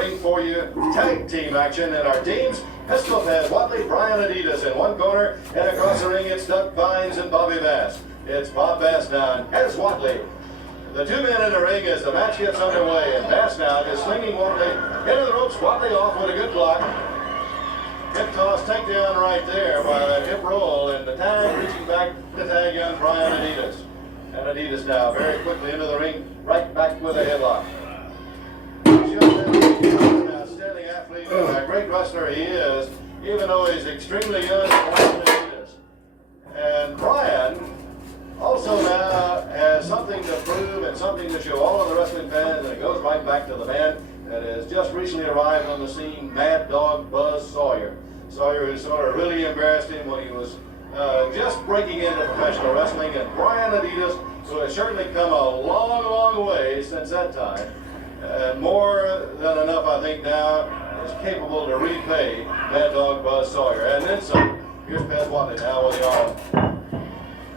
ring for you. Tag team action in our teams. Pistol Pad, Watley, Brian Adidas in one corner, and across the ring it's Doug Vines and Bobby Bass. It's Bob Bass now, as Watley. The two men in the ring as the match gets underway, and Bass now is slinging Watley into the ropes. Watley off with a good block. Hip toss takedown right there by the hip roll, and the tag reaching back to tag young Brian Adidas. And Adidas now very quickly into the ring, right back with a headlock. An outstanding athlete, and a great wrestler he is, even though he's extremely young. And Brian also now has something to prove and something to show all of the wrestling fans, and it goes right back to the man that has just recently arrived on the scene, Mad Dog Buzz Sawyer. Sawyer, who sort of really embarrassed him when he was just breaking into professional wrestling, and Brian Adidas, who has certainly come a long, long way since that time. More than enough, I think, now is capable to repay Mad Dog Buzz Sawyer. And then some. Here's Pat Watley now with the arm.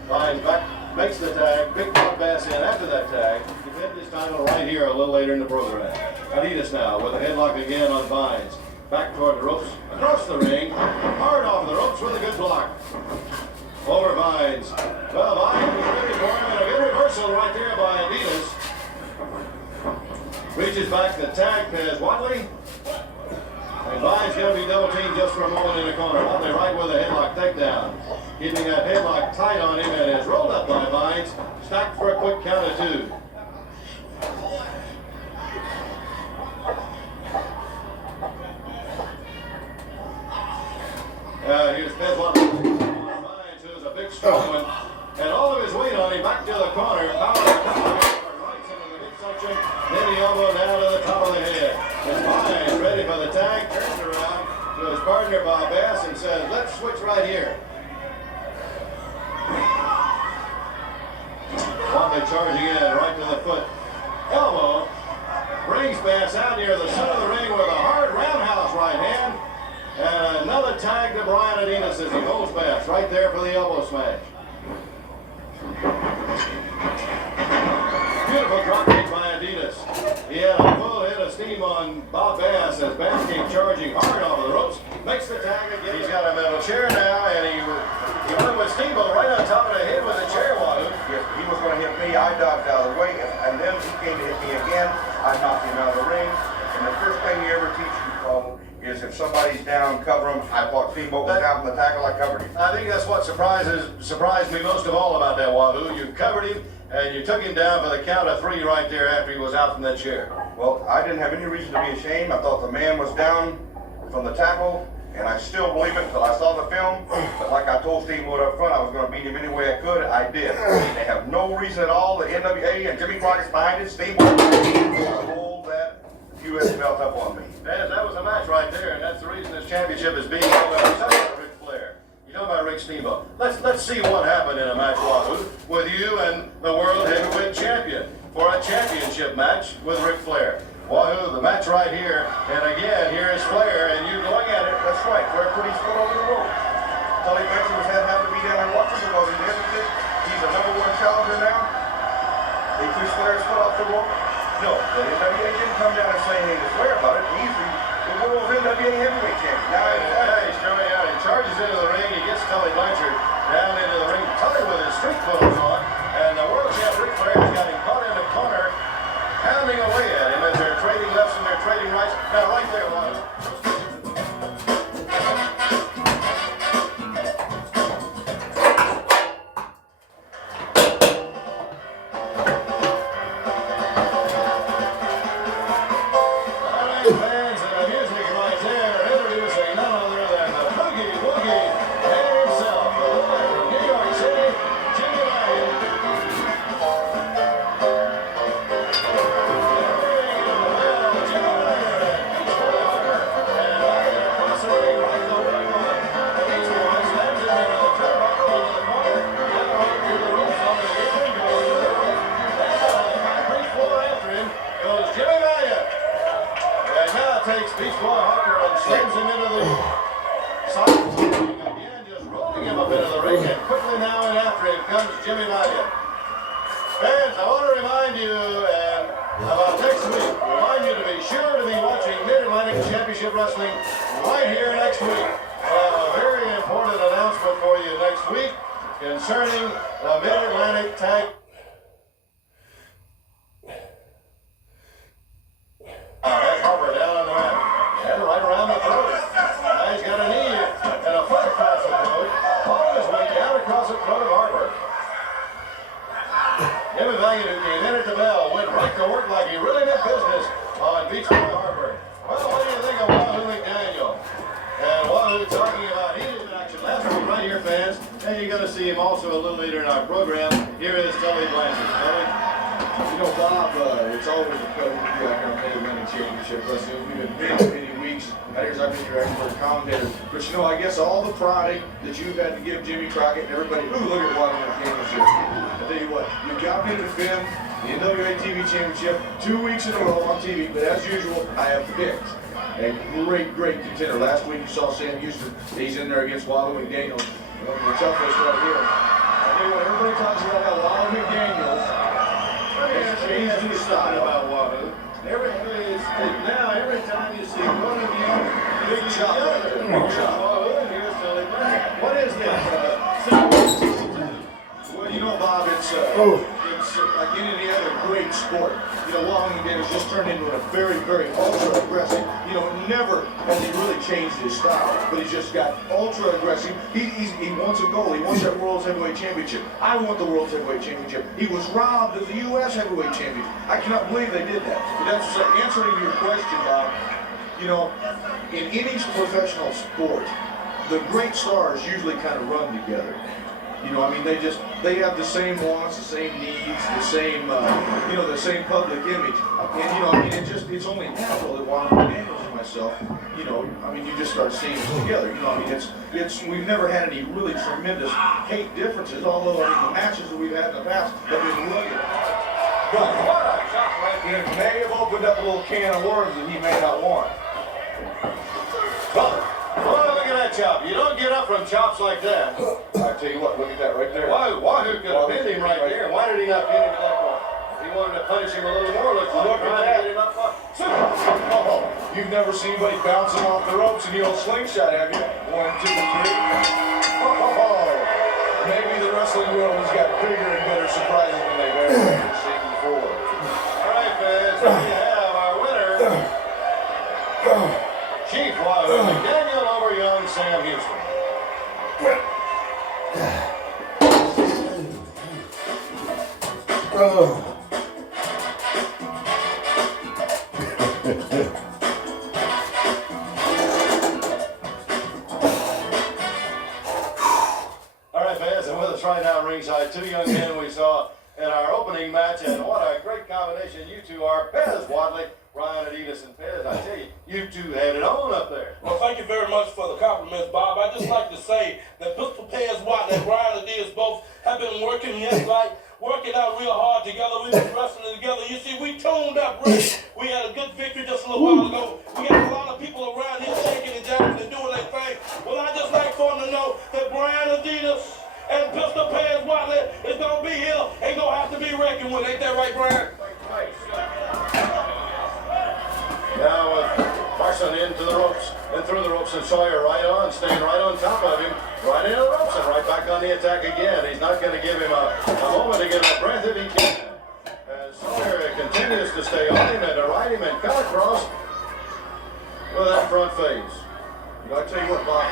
Vines back, makes the tag, Big Bob Bass in after that tag. Defend his title right here a little later in the program. Adidas now with a headlock again on Vines. Back toward the ropes, across the ring, hard off the ropes with a good block. Over Vines. Well, Vines is ready for him, and a good reversal right there by Adidas. Reaches back the tag, Pez Watley. And Vines going to be double teamed just for a moment in the corner. Watley right with a headlock takedown. Keeping that headlock tight on him, and is rolled up by Vines. Stacked for a quick count of two. Here's Pez Watley. Vines, who's a big strong one. And all of his weight on him back to the corner. Power to the top. Right into the midsection. Then the elbow down to the top of the head. It's Vines ready for the tag. Turns around to his partner Bob Bass and says, let's switch right here. Watley charging in right to the foot. Elbow brings Bass out near the center of the ring with a hard roundhouse right hand. And another tag to Brian Adidas as he holds Bass right there for the elbow smash. Beautiful drop kick by Adidas. He had a full head of steam on Bob Bass as Bass came charging hard off of the ropes. Makes the tag again. He's got a metal chair now, and he went with Steamboat right on top of the head with a chair, Wahoo. Yes, he was going to hit me. I dodged out of the way, and then he came to hit me again. I knocked him out of the ring. And the first thing you ever teach people is if somebody's down, cover them. I thought Steamboat was down from the tackle, I covered him. I think that's what surprised me most of all about that, Wahoo. You covered him, and you took him down for the count of three right there after he was out from that chair. Well, I didn't have any reason to be ashamed. I thought the man was down from the tackle, and I still believe it until I saw the film. But like I told Steamboat up front, I was going to beat him any way I could. I did. They have no reason at all. The NWA and Jimmy Crockett's behind it. Steamboat hold that U.S. belt up on me. That was a match right there, and that's the reason this championship is being held up by Ric Flair. You know about Rick Steamboat. Let's see what happened in a match, Wahoo, with you and the World Heavyweight Champion for a championship match with Ric Flair. Wahoo, the match right here, and again, here is Flair, and you going at it. That's right. Flair put his foot over the rope. Tully Blanchard was having to be down and watch him because he's hesitant. He's the #1 challenger now. They pushed Flair's foot off the rope. No, the NWA didn't come down and say anything to Flair about it. He's the world NWA heavyweight champion. Now he's coming out. He charges into the ring. He gets Tully Blanchard down into the ring. Tully with his street clothes on, and the world champ Ric Flair's got him caught in the corner, pounding away at him as they're trading lefts and they're trading rights. Now right there, Wahoo. Fans and the music right there, introducing none other than the Boogie Woogie himself, from New York City, Jimmy Ryan. Jimmy Ryan and Beach Boy Harper, and right there across the ring, right the way on. The Beach Boy slams him into the turnbuckle into the corner, down right through the ropes onto the apron, going to the ropes. Down on the concrete floor after him goes Jimmy Ryan. And now takes Beach Boy Harper and slams him into the side. Again, just rolling him up into the ring, and quickly now and after him comes Jimmy Valiant. Fans, I want to remind you, and about next week, remind you to be sure to be watching Championship Wrestling right here next week. A very important announcement for you next week concerning the Mid-Atlantic Tag. That's Harper down on the mat. And right around the throat. Now he's got a knee and a foot across the throat. All his way down across the throat of Harper. Jimmy Valiant, who came in at the bell, went right to work like he really meant business on Beach Boy Harper. Well, what do you think of Wahoo McDaniel? And Wahoo talking about heated action last week right here, fans. And you're going to see him also a little later in our program. Here is Tully Blanchard. Tully? You know, Bob, it's always a pleasure to be out here on Mid-Atlantic Championship Wrestling. We've been many weeks. That is, I've been your expert commentator. But you know, I guess all the pride that you've had to give Jimmy Crockett and everybody, ooh, look at Wahoo McDaniel. I tell you what, you've got me to defend the NWA TV Championship 2 weeks in a row on TV. But as usual, I have picked a great contender. Last week you saw Sam Houston. He's in there against Wahoo McDaniel. Well, the toughest right here. I tell you what, everybody talks about how Wahoo McDaniels has changed his style. About Wahoo. Now, every time you see one of you, Big chop right there. Big chop. Wahoo, and here's Tully Blanchard. What is this? Well, you know, Bob, it's like any other great sport. You know, Wahoo McDaniel's just turned into a very ultra aggressive. You know, never has he really changed his style, but he's just got ultra aggressive. He wants a goal. He wants that World Heavyweight Championship. I want the World Heavyweight Championship. He was robbed of the U.S. Heavyweight Championship. I cannot believe they did that. But that's answering your question, Bob. You know, in any professional sport, the great stars usually kind of run together. You know, I mean, they have the same wants, the same needs, the same, the same public image. And, you know, I mean, it's only natural that Wahoo McDaniels and myself, you know, I mean, you just start seeing us together. You know, I mean, we've never had any really tremendous hate differences, although, I mean, the matches that we've had in the past have been rugged. But what a shot right there may have opened up a little can of worms that he may not want. Oh, look at that chop. You don't get up from chops like that. I tell you what, look at that right there. Wahoo could have pinned him right there. Why did he not pin him that far? He wanted to punish him a little more. Look at that. Get him up far. Oh, you've never seen anybody bouncing off the ropes in the old slingshot, have you? 1, 2, 3. Maybe the wrestling world has got bigger and better surprises than they've ever seen before. All right, fans. Here we have our winner, Chief Wahoo McDaniel over young Sam Houston. All right, fans, and with us right now ringside, two young men we saw in our opening match, and what a great combination you two are. Pez Wadley, Brian Adidas, and Pez, I tell you, you two had it on up there. Well, thank you very much for the compliments, Bob. I'd just like to say that Pistol Pez Wadley and Brian Adidas both have been working working out real hard together. We've been wrestling together. You see, we tuned up right. We had a good victory just a little while ago. We got a lot of people around here shaking and jumping and doing their thing. Well, I just like for them to know that Brian Adidas and Pistol Pez Wadley is going to be here and going to have to be reckoned with. Ain't that right, Brian? Now with Carson into the ropes and through the ropes, and Sawyer right on, staying right on top of him, right into the ropes and right back on the attack again. He's not going to give him a moment to get a breath if he can. And Sawyer continues to stay on him and to ride him and cut across with that front face. You know, I tell you what, Bob,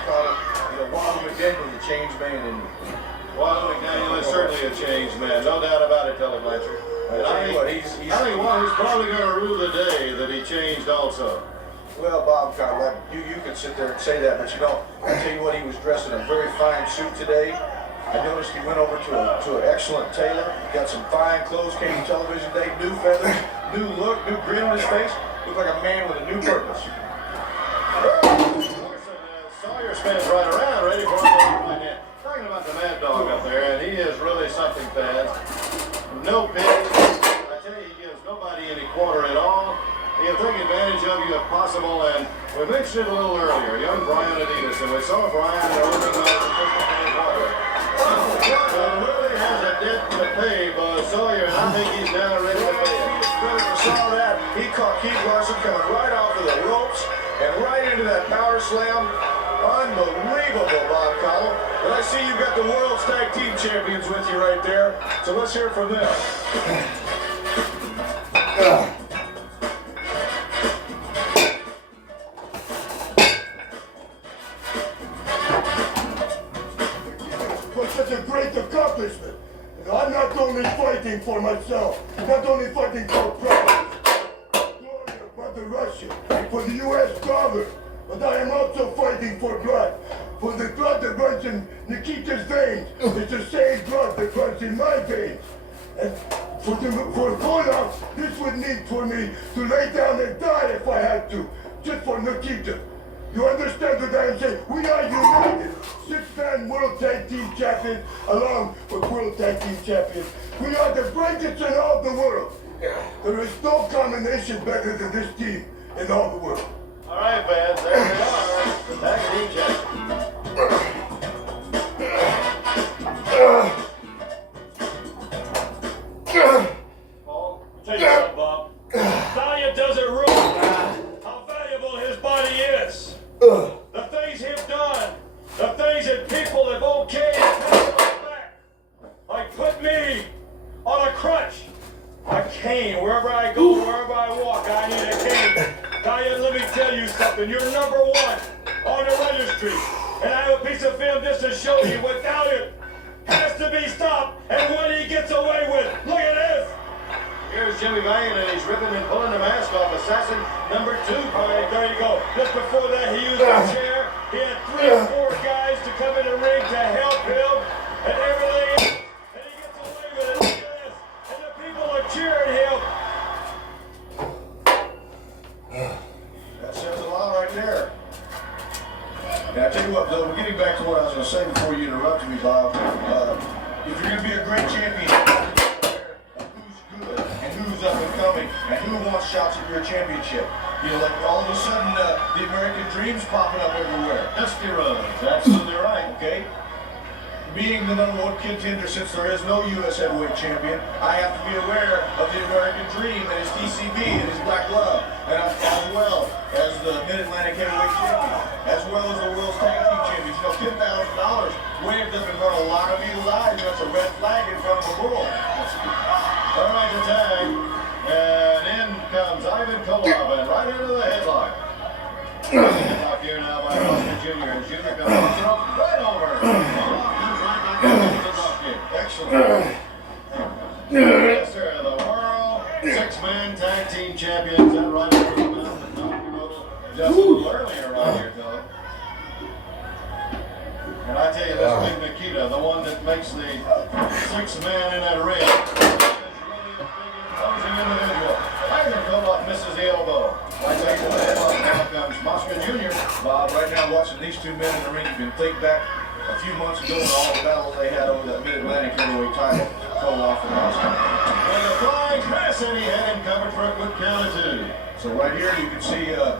Wahoo McDaniel's a changed man, and Wahoo McDaniel is certainly a changed man, no doubt about it, Tully Blanchard. And I think Wahoo's probably going to rue the day that he changed also. Well, Bob, you can sit there and say that, but you know, I tell you what, he was dressed in a very fine suit today. I noticed he went over to an excellent tailor, got some fine clothes, came to television day, new feathers, new look, new grin on his face, looked like a man with a new purpose. Sawyer spins right around, ready for a talking about the Mad Dog up there, and he is really something, fans. No pin. I tell you, he gives nobody any quarter at all. He'll take advantage of you if possible, and we mentioned it a little earlier, young Brian Adidas, and we saw Brian in the opening match of Pistol Water. Well, really has a debt to pay, Buzz Sawyer, and I think he's now ready to pay it. Saw that. He caught Keith Larson coming right off of the ropes and right that power slam. Unbelievable, Bob Cottle. But I see you've got the World's Tag Team Champions with you right there. So let's hear it from them. For such a great accomplishment. And I'm not only fighting for myself, not only fighting for profit, glory of Mother Russia, and for the U.S. dollar, but I am also fighting for blood. For the blood that runs in Nikita's veins is the same blood that runs in my veins. And for Koloff, this would need for me to lay down and die if I had to, just for Nikita. You understand what I'm saying? We are united. 6-man World Tag Team Champions, along with World Tag Team Champions. We are the greatest in all the world. There is no combination better than this team in all the world. All right, fans, there they are, the tag team champions. Paul? Tell you what, Bob. Valiant doesn't rule how valuable his body is. The things he's done, the things that people have okayed and passed on back. Like put me on a crutch, a cane. Wherever I go, wherever I walk, I need a cane. Valiant, let me tell you something. You're number one on the registry. And I have a piece of film just to show you what Valiant has to be stopped and what he gets away with. Look at this. Here's Jimmy Valiant, and he's ripping and pulling the mask off. Assassin number 2. All right, there you go. Just before that, he used a chair. He had 3 or 4 guys to come in the ring to help him and everything. And he gets away with it. Look at this. And the people are cheering him. That says a lot right there. Now, I tell you what, though, we're getting back to what I was going to say before you interrupted me, Bob. If you're going to be a great champion, who's good and who's up and coming and who wants shots at your championship? You know, like all of a sudden, the American Dream's popping up everywhere. Dusty Rhodes, absolutely right. Okay? Being the number one contender since there is no U.S. heavyweight champion, I have to be aware of the American Dream and his TCB and his Black Glove, and as well as the Mid-Atlantic heavyweight champion, as well as the World's Tag Team champions. You know, $10,000 wave doesn't burn a lot of people's eyes, and that's a red flag in front of the world. All right, the tag. And in comes Ivan Koloff, and right into the headlock. Headlock here now by Oscar Jr. And Jr. comes off the rope, right over. Koloff comes right back into the drop kick. Excellent. Yes, sir. The World 6-man Tag Team Champions. That right over the mouth of Dr. Modal just a little earlier right here, Philip. And I tell you, this big Nikita, the one that makes the 6th man in that ring, is really a big imposing individual. Ivan Koloff misses the elbow. I tell you what, now comes Mosca Jr. Bob, right now watching these two men in the ring, you can think back a few months ago to all the battles they had over that Mid-Atlantic heavyweight title, Koloff and Mosca. With a flying press, and he had him covered for a good count of 2. So right here you can see a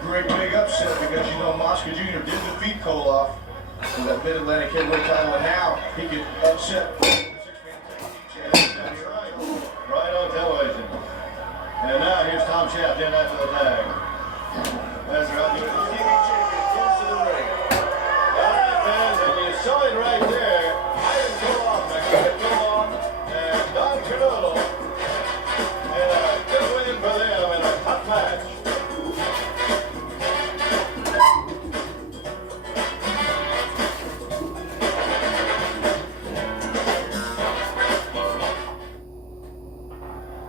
great big upset because you know Mosca Jr. did defeat Koloff for that Mid-Atlantic heavyweight title, and now he could upset the 6-man tag team champion. That's right. Right on television. And now here's Tom Shaft in after the tag. That's right. The TV champion comes to the ring. All right, fans, and you saw it right there. Ivan Koloff, Nikita Koloff, and Don Canolo. And a good win for them in a tough match.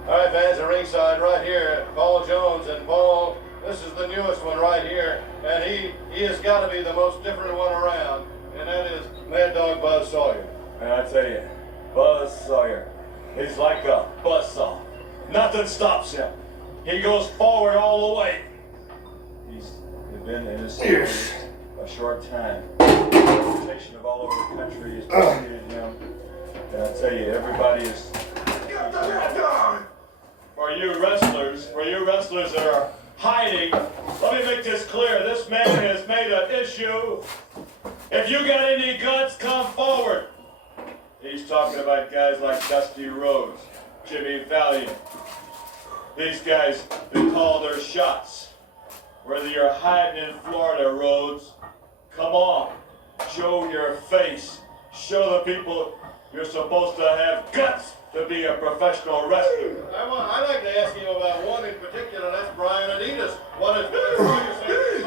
All right, fans, at ringside right here, Paul Jones. And Paul, this is the newest one right here, and he has got to be the most different one around, and that is Mad Dog Buzz Sawyer. And I tell you, Buzz Sawyer, he's like a buzzsaw. Nothing stops him. He goes forward all the way. He's been in this series a short time. The reputation of all over the country has preceded him. And I tell you, everybody is... Get the Mad Dog! For you wrestlers that are hiding, let me make this clear. This man has made an issue. If you got any guts, come forward. He's talking about guys like Dusty Rhodes, Jimmy Valiant. These guys, they call their shots. Whether you're hiding in Florida, Rhodes, come on, show your face. Show the people you're supposed to have guts to be a professional wrestler. I'd like to ask you about one in particular, that's Brian Adidas. What is Brian Adidas,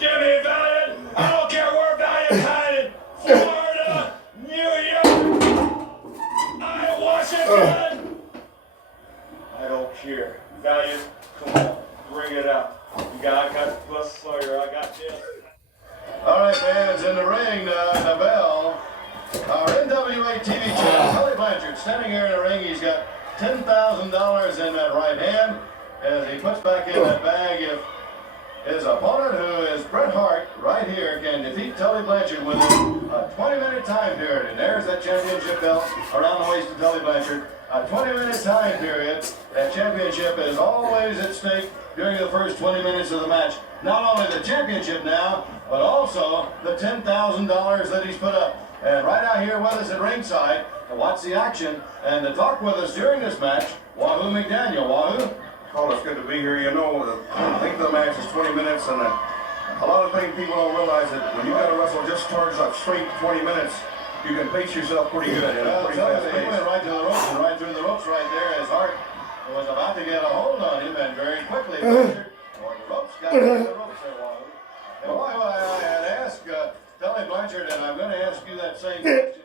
Jimmy Valiant, I don't care where Valiant's hiding, Florida, New York, Washington. I don't care. Valiant, come on, bring it out. I got plus Sawyer, I got this. All right, fans, in the ring, the bell. Our NWA TV champ, Tully Blanchard, standing here in the ring. He's got $10,000 in that right hand as he puts back in that bag. If his opponent, who is Bret Hart, right here, can defeat Tully Blanchard within a 20-minute time period, and there's that championship belt around the waist of Tully Blanchard. A 20-minute time period. That championship is always at stake during the first 20 minutes of the match. Not only the championship now, but also the $10,000 that he's put up. And right out here with us at ringside to watch the action and to talk with us during this match, Wahoo McDaniel. Wahoo? Carl, it's good to be here. You know, the length of the match is 20 minutes, and a lot of things people don't realize that when you got to wrestle just towards a straight 20 minutes, you can pace yourself pretty good. Well, Pretty he fast went pace. right to the ropes and right through the ropes right there as Hart was about to get a hold on him, and very quickly, Blanchard, or the ropes got to the ropes there, Wahoo. And Wahoo, I had asked Tully Blanchard, and I'm going to ask you that same question.